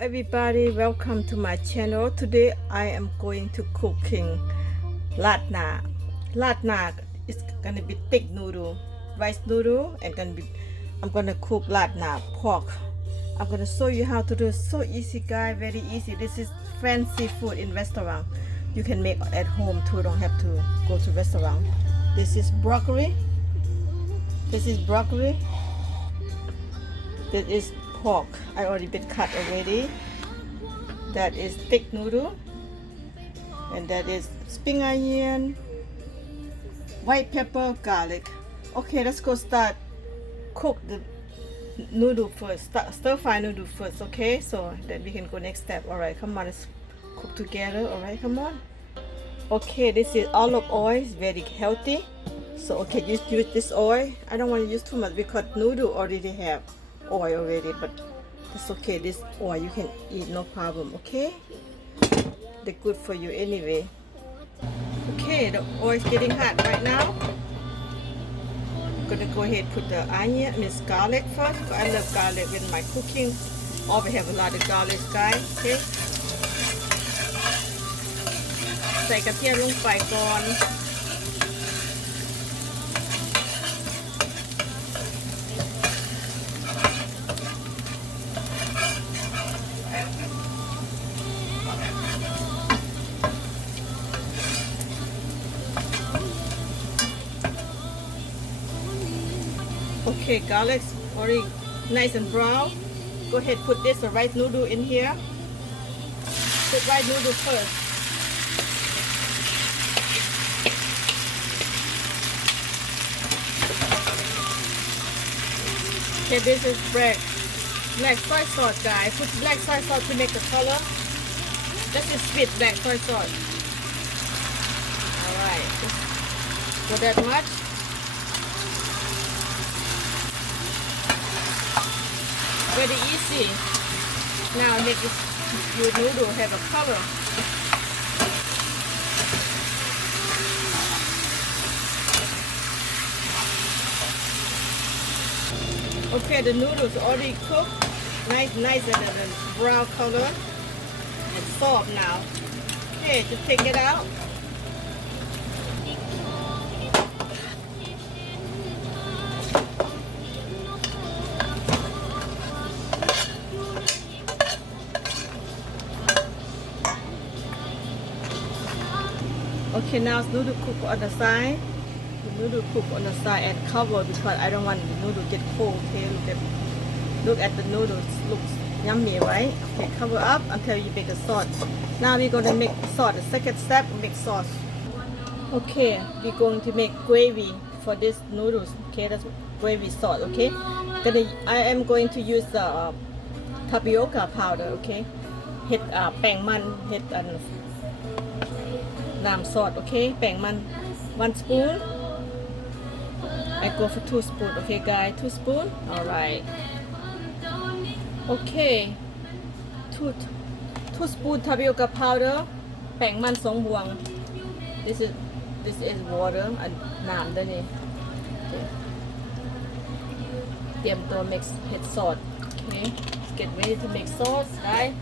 everybody, welcome to my channel. Today I am going to cooking ราดหน้า ราดหน้า is gonna be thick noodle, rice noodle, and I'm gonna cook ราดหน้า pork. I'm gonna show you how to do it. So easy, guys, very easy. This is fancy food in restaurant. You can make at home too. Don't have to go to restaurant. This is broccoli. This is broccoli. This is pork. I already been cut already. That is thick noodle, and that is spring onion, white pepper, garlic. Okay, let's go start cook the noodle first. Stir fry noodle first. Okay, so then we can go next step. All right, come on, let's cook together. All right, come on. Okay, this is olive oil. It's very healthy. So okay, use this oil. I don't want to use too much because noodle already have oil already, but it's okay. This oil you can eat, no problem. Okay, they're good for you anyway. Okay, the oil is getting hot right now. I'm gonna go ahead and put the onion and this garlic first. I love garlic with my cooking. Always have a lot of garlic, guys. Okay, ใส่กระเทียมลงไปก่อน Okay, garlic already nice and brown. Go ahead, put this rice noodle in here. Put rice noodle first. Okay, this is black soy sauce, guys. Put black soy sauce to make the color. This is sweet black soy sauce. Alright, put that much. Very easy. Now make your noodle have a color. Okay, the noodles already cooked, nice and a brown color and soft now. Okay, just take it out. Okay, now noodle cook on the side. The noodle cook on the side and cover because I don't want the noodle get cold. Okay, look at the noodles. Looks yummy, right? Okay, cover up until you make the sauce. Now we're going to make sauce. The second step, make sauce. Okay, we're going to make gravy for this noodles. Okay, that's gravy sauce. Okay, I am going to use the tapioca powder. Okay, เฮ็ดแป้งมันเฮ็ดน้ำซอสโอเคแป้งมัน1 spoon I go for 2 spoon okay guys 2 spoon alright okay 2 spoon tapioca powder แป้งมัน2บวง this is water น้ำด้วยนี่เตรียมตัว mix เฮ็ดซอส okay get ready to make sauce guys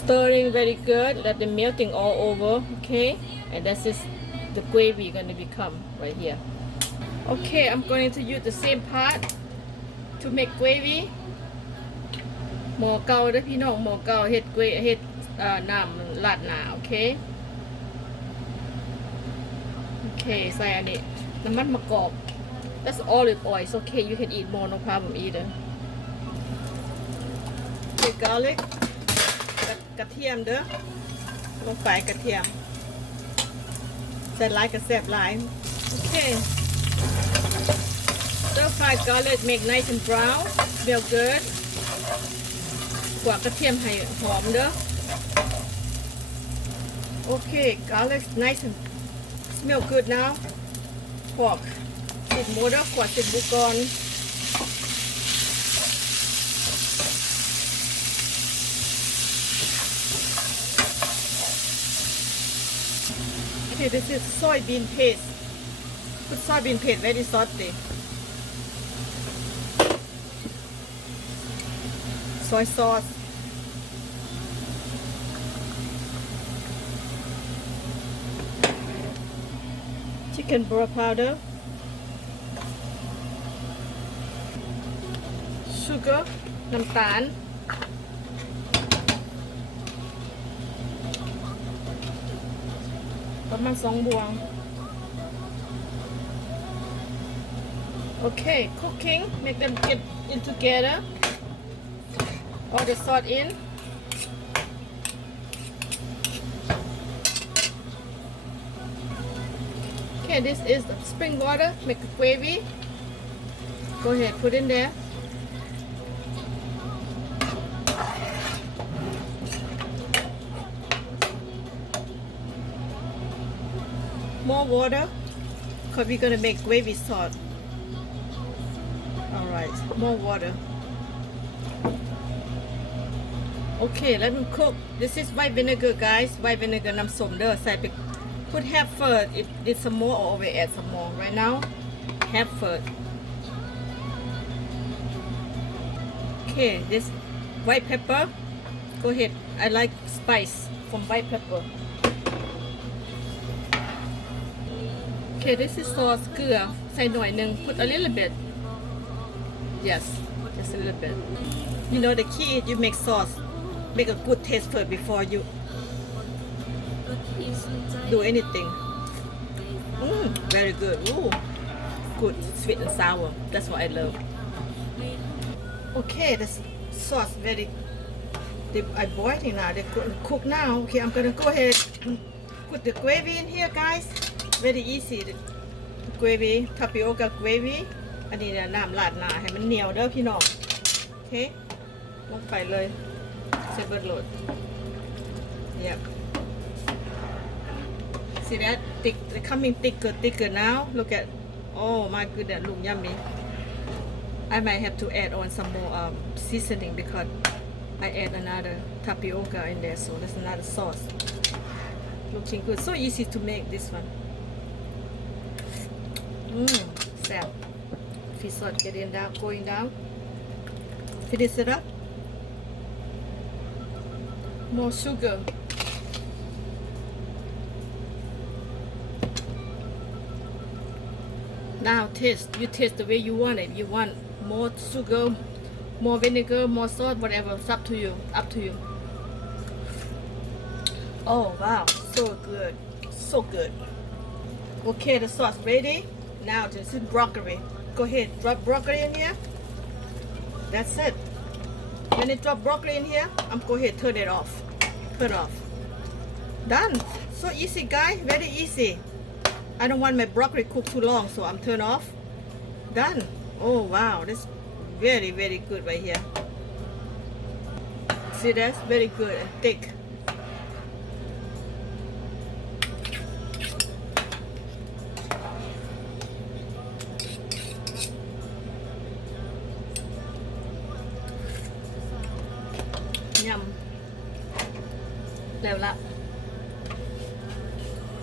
stirring very good, let them melting all over, okay? And this is the gravy going to become right here. Okay, I'm going to use the same pot to make gravy. หม้อเก่าเด้อพี่น้องหม้อเก่าเฮ็ดน้ำราดหน้าโอเคโอเคใส่อันนี้น้ำมันมะกอก That's olive oil. It's okay. You can eat more, no problem either. Okay, garlic. กระเทียมเด้อลงไปกระเทียมใส่หลายกระแซ่บหลายโอเค Stir fry garlic make nice and brown smell good กว่ากระเทียมให้หอมเด้อโอเค garlic nice and smell good now pork ติดหมูเด้อกว่าติดหมูก่อน Okay, this is soybean paste. Put soybean paste very salty. soy sauce chicken broth powder sugar น้ำตาลประมาณ2บวง Okay cooking make them get in together all the salt in okay this is the spring water make a gravy go ahead put in there more water because we're gonna make gravy sauce all right more water okay let them cook this is white vinegar guys white vinegar น้ำส้มเด้อใส่ไป put half first if need some more or we add some more right now half first okay this white pepper go ahead I like spice from white pepper okay this is sauce เกลือใส่หน่อยนึง put a little bit yes just a little bit you know the key is you make sauce make a good taste first before you do anything very good ooh good sweet and sour that's what I love okay the sauce very I boiling now they cook now okay I'm gonna go ahead put the gravy in here guys very easy the gravy tapioca gravy อันนี้เนี่ยน้ำราดหน้าให้มันเหนียวเด้อพี่น้องโอเคลงไปเลยเซเบิร์ดโหลด yep see that thick becoming thicker now look at oh my goodness look yummy I might have to add on some more seasoning because I add another tapioca in there so that's another sauce looking good so easy to make this oneแซ่บ fish sauce getting down going down finish it up more sugar now taste you taste the way you want it you want more sugar more vinegar more salt whatever it's up to you oh wow so good okay the sauce ready now this is broccoli go ahead drop broccoli in here that's it when you drop broccoli in here I'm go ahead turn it off done so easy guys very easy I don't want my broccoli cook too long so I'm turn off done oh wow this very good right here see that's very good and thickยำแล้วละ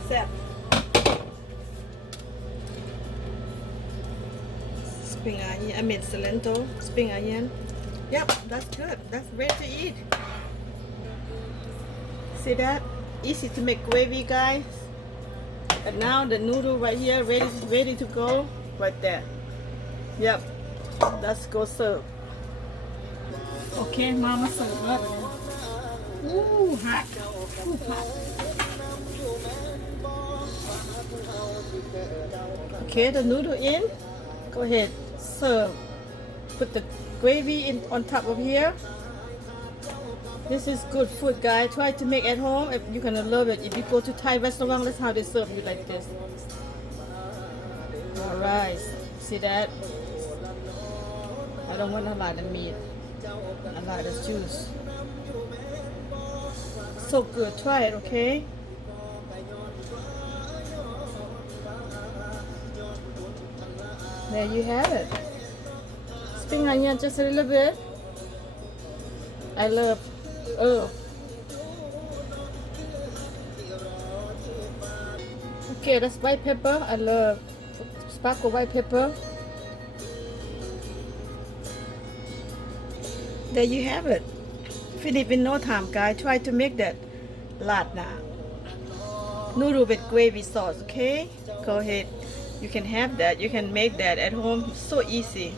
แซ่บ spring onion I mean cilantro spring onion yep that's good that's ready to eat see that easy to make gravy guys and now the noodle right here ready to go right there yep let's go serve okay mama serve แล้ว ooh hot okay the noodle in go ahead serve put the gravy in on top of here this is good food guys try to make at home if you're gonna love it if you go to Thai restaurant that's how they serve you like this all right see that I don't want a lot of meat a lot of juice so good try it okay there you have it spring onion just a little bit I love okay that's white pepper I love sparkle white pepper There you have it. Finish in no time, guys. Try to make that ลาดหนา noodle with gravy sauce, okay? Go ahead. You can have that. You can make that at home. So easy.